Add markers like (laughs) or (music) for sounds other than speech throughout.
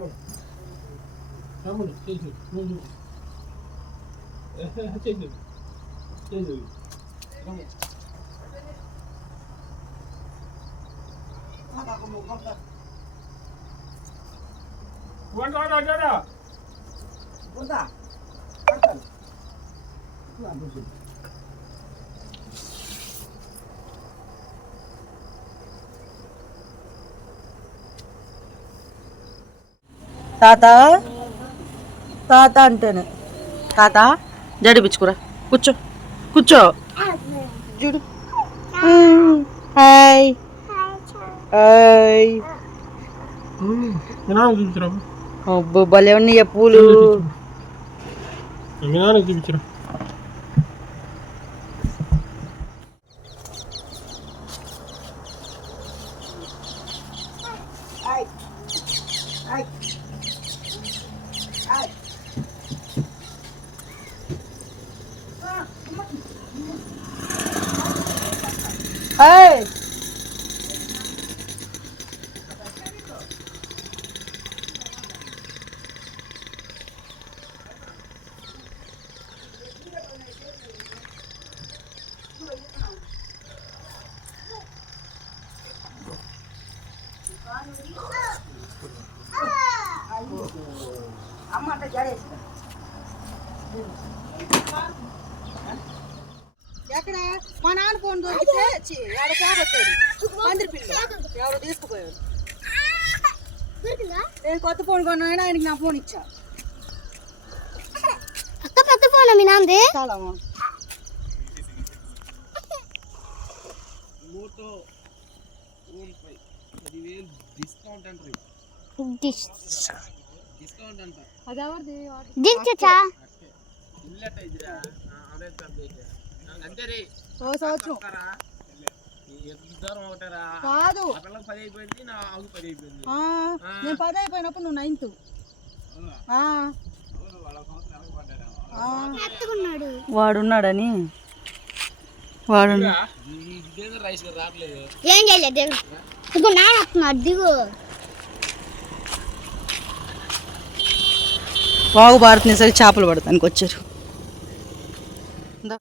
rồi nó mới được chơi được ngu ngu chơi được chơi được nó mới Buồn đó đó đó đó. Buồn ta. Cắt tần. Cứ ăn đồ gì. తాత? తాత అంటేనే. తాత జడిపించుకురా కూర్చో. కూర్చో. చూడు hi. Hi. మీ నాన్న చూపించరా? అబ్బో భలే ఉన్నాయి పూలు. చూపించరా? హాయ్ అమ్మ అంటే జడేసి ఎక్కడ మా నాన్న ఫోన్ దొరికితే ఆడ కాబట్టాడు పందిరి పిల్ల ఎవరు తీసుకుపోయాడు నేను కొత్త ఫోన్ కొన్నాను ఆయనకి నా ఫోన్ ఇచ్చా అక్క పెద్ద ఫోన్ మీ నాంది చాలా మోటో పై పదివేలు డిస్కౌంట్ అంటారు డిస్కౌంట్ అంట దించచ్చా? ఓ సంవత్సరం కాదు. ఆ పిల్లకి పది అయిపోయింది నా ఆవు పది అయిపోయింది. ఆ, నేను పది అయిపోయినప్పుడు నువ్వు నైన్త్. వాడున్నాడని. వాడు ఏం చేయలేదు? దిగు నాన్న వస్తున్నాడు. దిగు వాగు పారుతునేసరికి చేపలు పడతానికి వచ్చారు ఇందా.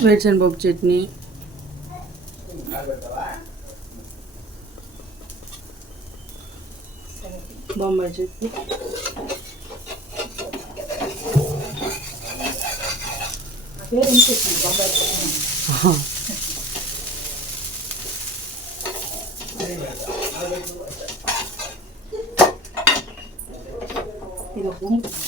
వేరుశనగపప్పు చట్నీ బొంబాయి చట్నీ కారం చిన్నగా చిన్నగా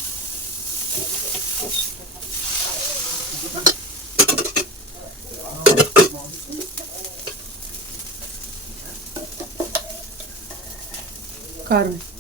తీసుకోమా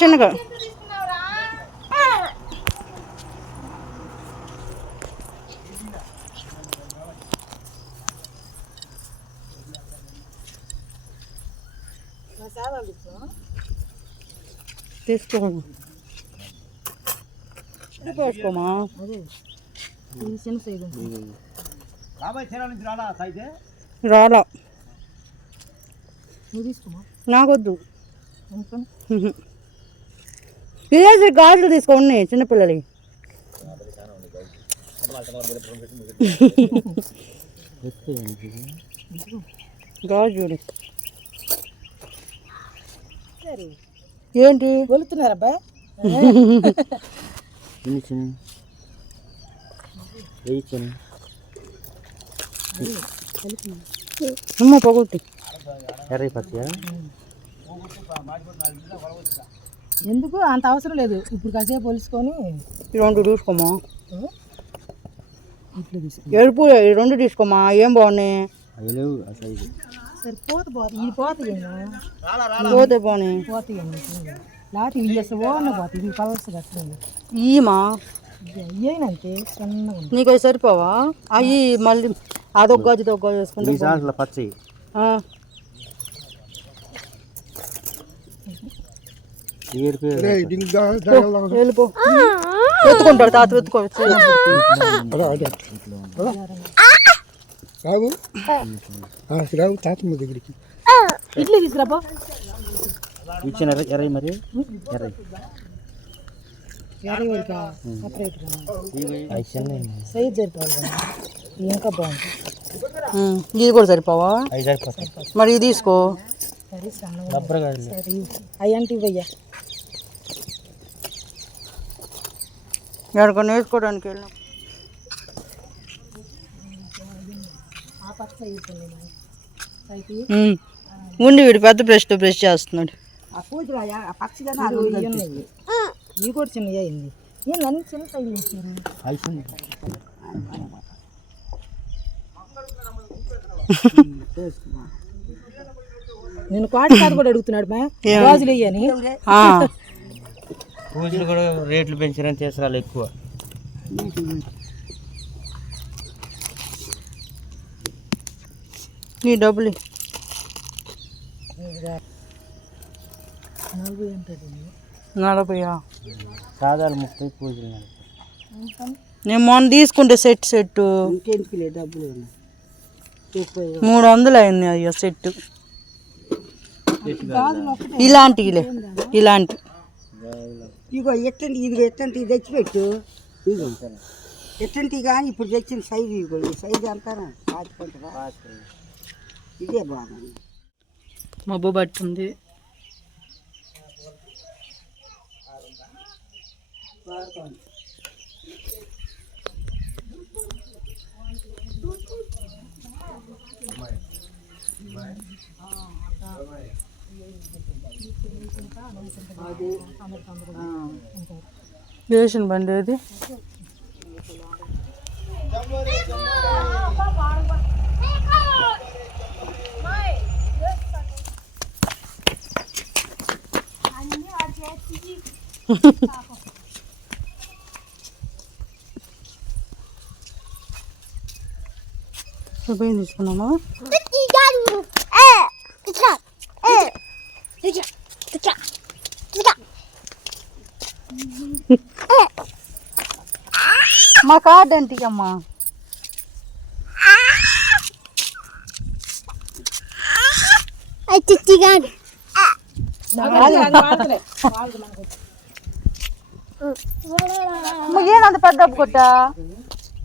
చిన్నకు తీసుకోమా తీసుకోమా చిన్న సైజు రాలా. నువ్వు తీసుకోమా? నాకొద్దు. ఇదే గాజులు తీసుకోండి చిన్నపిల్లలు గాజులు. సరే ఏంటి వెళుతున్నారబ్బా అమ్మ పొగొట్టి ఎందుకు? అంత అవసరం లేదు. ఇప్పుడు కాసేపు పొలుసుకొని ఈ రెండు ఇట్లా తీసుకో. ఎరుపు ఈ రెండు తీసుకోమా? ఏం బాగున్నాయి? సరే పోత పోత. ఇది పోతాయి పోతే పోనీ. పోతాయి లాటి ఇవి అసలు ఓన పోతాయి ఇవి కలర్స్ ఈమా ఏనంతే సన్నగా ఉంది నీకు అవి సరిపోవా? అవి మళ్ళీ అదొక గాజు ఇదొక గాజు వేసుకుంటే. పచ్చి ఆ, వెళ్ళిపో ఎత్తుకుంటాడు తాత ఎత్తుకో రావు రావు తాతమ్మ దగ్గరికి ఇట్లా తీసుకురాపో ఇచ్చిన ఎర్రయి మరి. ఇది ఇంకా బాగుంటుంది ఇది కూడా సరిపోవా? మరి ఇది తీసుకో. అంటే ఇవ్వయ్యా. ఎక్కడికన్నా వేసుకోవడానికి వెళ్ళినా. ఉండి వీడు పెద్ద బ్రష్తో బ్రష్ చేస్తున్నాడు. ఇవి కూడా చిన్నగా అయింది. ఏం అన్ని చిన్న (laughs) నేను కోట కాదు కూడా అడుగుతున్నాడు మా. గాజులు వేయని ఆ, (laughs) పూజలు కూడా రేట్లు పెంచారని తీసుకురాలి ఎక్కువ. నీ డబ్బులు. నలభైయా? సాదాలు ముప్పై పూజలు నేను మొన్న తీసుకుంటే సెట్ సెట్ మూడు వందలు అయింది అయ్యో సెట్ ఇలాంటివిలే ఇలాంటి. ఇగో ఎట్టండి ఇది ఎట్టంటి తెచ్చిపెట్టు ఇగో ఎట్టంటి కానీ ఇప్పుడు తెచ్చిన సైజు ఇగో ఈ సైజు అంతా పాచుకుంటారా ఇదే బాగుంది మబ్బు పట్టుంది. వేసిన బండి అది (laughs) పోయింది తీసుకున్నామా మా కార్డు అంటే అమ్మా? చిచ్చిగాడు ఏందంత పెద్ద కొట్టా?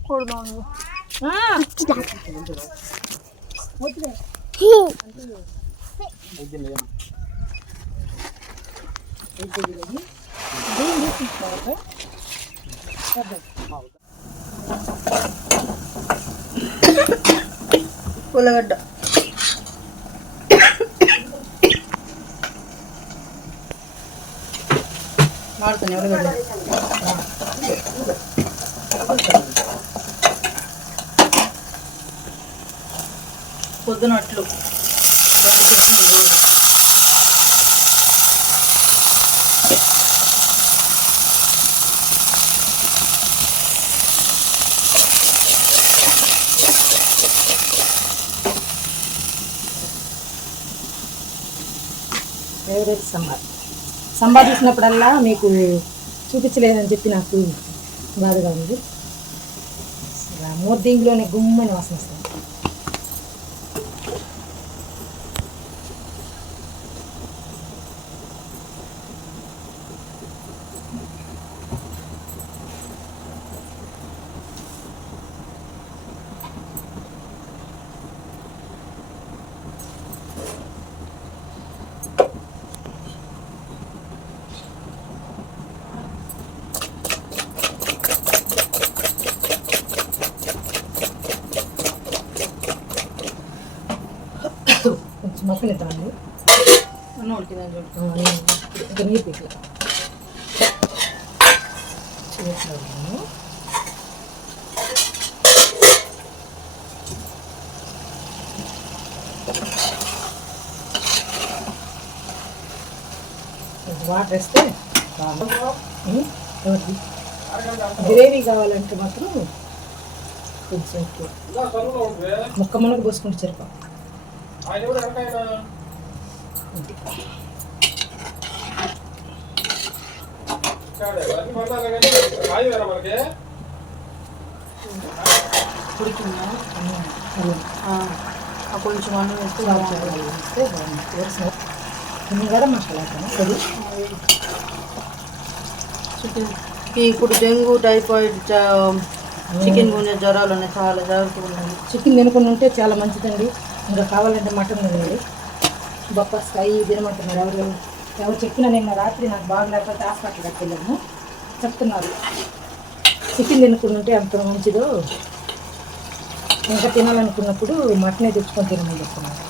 కొడదాం (laughs) ఉల్లగడ్డ. మాడుతుంది ఉల్లగడ్డ పొద్దునట్లు ఫేవరెట్ సమ్మర్. చూసినప్పుడల్లా మీకు చూపించలేదని చెప్పి నాకు బాధగా ఉంది. మోర్దింగ్లోనే దీంట్లోనే గుమ్మని వాసన వస్తుంది కొంచెం మక్కనిద్దామండి అన్నం ఉడికిందని చూడు ఆ, నేను ఇంకా నీరు పెట్టలే చేస్తున్నాను కొంచెం వాటర్ వేస్తే. గ్రేవీ కావాలంటే మాత్రం కొంచెం ముక్క మునగ పోసుకుంటే సరిపో. ఉడికిందా? కొంచెం అన్నం వేస్తే బాగుంటుంది. కొంచెం గరం మసాలా ఈ ఇప్పుడు డెంగ్యూ టైఫాయిడ్ చికెన్ గుంజ జ్వరాలు ఉన్నాయి. చాలా జాగ్రత్తగా ఉన్నాయి చికెన్ తినకుండా ఉంటే చాలా మంచిదండి. ఇంకా కావాలంటే మటన్ తినండి. బొప్పాస్కాయ తినమంటున్నారు ఎవరు? ఎవరు చెప్పినా నిన్న రాత్రి నాకు బాగా లేకపోతే హాస్పిటల్ కట్టలేము చెప్తున్నారు. చికెన్ తినకుండా ఉంటే అంత మంచిదో? ఇంకా తినాలనుకున్నప్పుడు మటనే తెచ్చుకొని తినమని చెప్తున్నారు.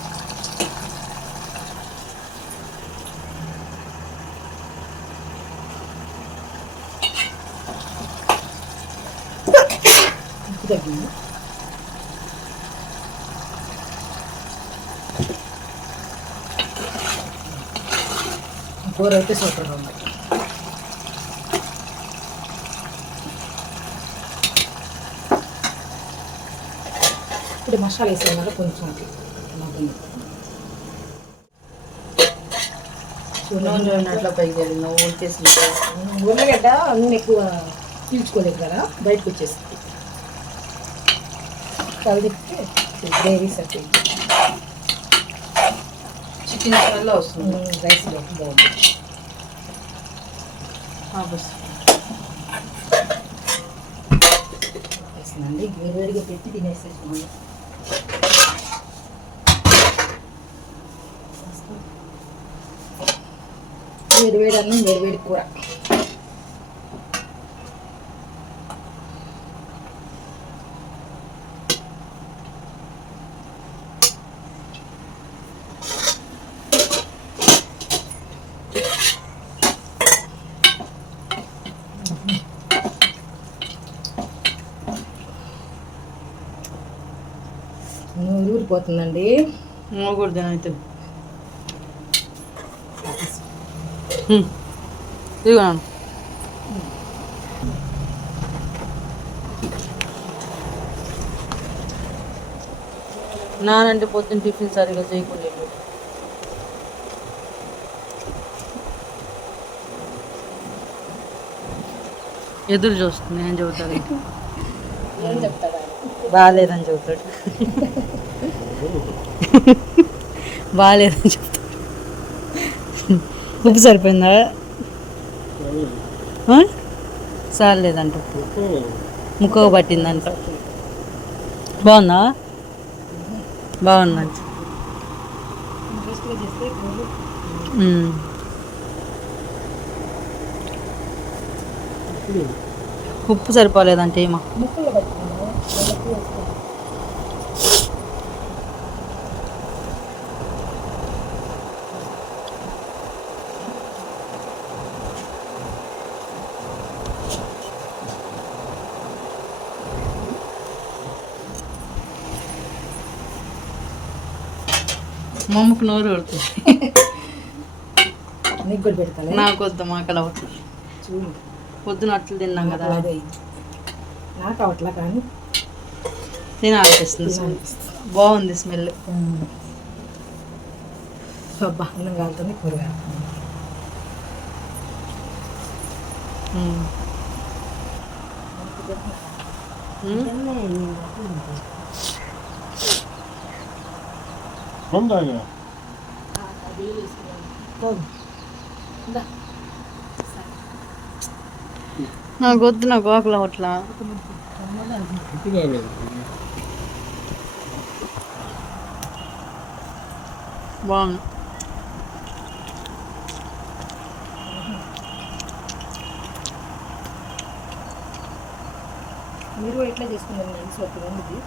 ఉప్పు తగ్గింది కూర అయితే సూపర్గా ఉంది ఇప్పుడు మసాలా వేసాను కదా కొంచెం మగ్గింది. నూనె అట్లా పైకి వెళ్ళిన ఉడికేసింది ఉల్లగడ్డ నూనె ఎక్కువ పీల్చుకోలేదు కదా బయటకు వచ్చేసింది కలిదిప్తే గ్రేవీ సరిపోయింది చికెన్ స్మెల్ వస్తుంది. రైస్లో. బాగుంది. వేసిందండి. వేడివేడిగా పెట్టి తినేసేసుకోండి. వేడి వేడి అన్నం వేడి వేడి కూర. నూరు ఊరిపోతుందండి మూగూడదు అయితే నానంటే పొద్దున్న టిఫిన్ సరిగా చేయకుండా ఎదురు చూస్తుంది ఏం చెబుతాడు బాగాలేదని చెబుతాడు. బాగాలేదని చెప్తారు ఉప్పు సరిపోయిందా? ఆ? ఉప్పు. ముక్కకు పట్టిందంట. బాగుందా? బాగుందంట. ఉప్పు సరిపోలేదంటే ఏమో. మా అమ్మకు నోరు పడుతుంది నీకు కూడా పెడతాలే? నాకు వద్దు మా అక్కడ అవుతుంది చూడు. పొద్దున అట్లు తిన్నాం కదా. నాకు అవట్లా కానీ తినాలనిపిస్తుంది బాగుంది స్మెల్. అబ్బా అన్నం కాలుతుంది కూర కాలుతుంది ఉమ్. ఉమ్? నాకు వద్దు నాకు ఆకలి అట్లా బాగుంది మీరు ఎట్లా చేసుకున్నారు నైస్ ఒకటి ఉంది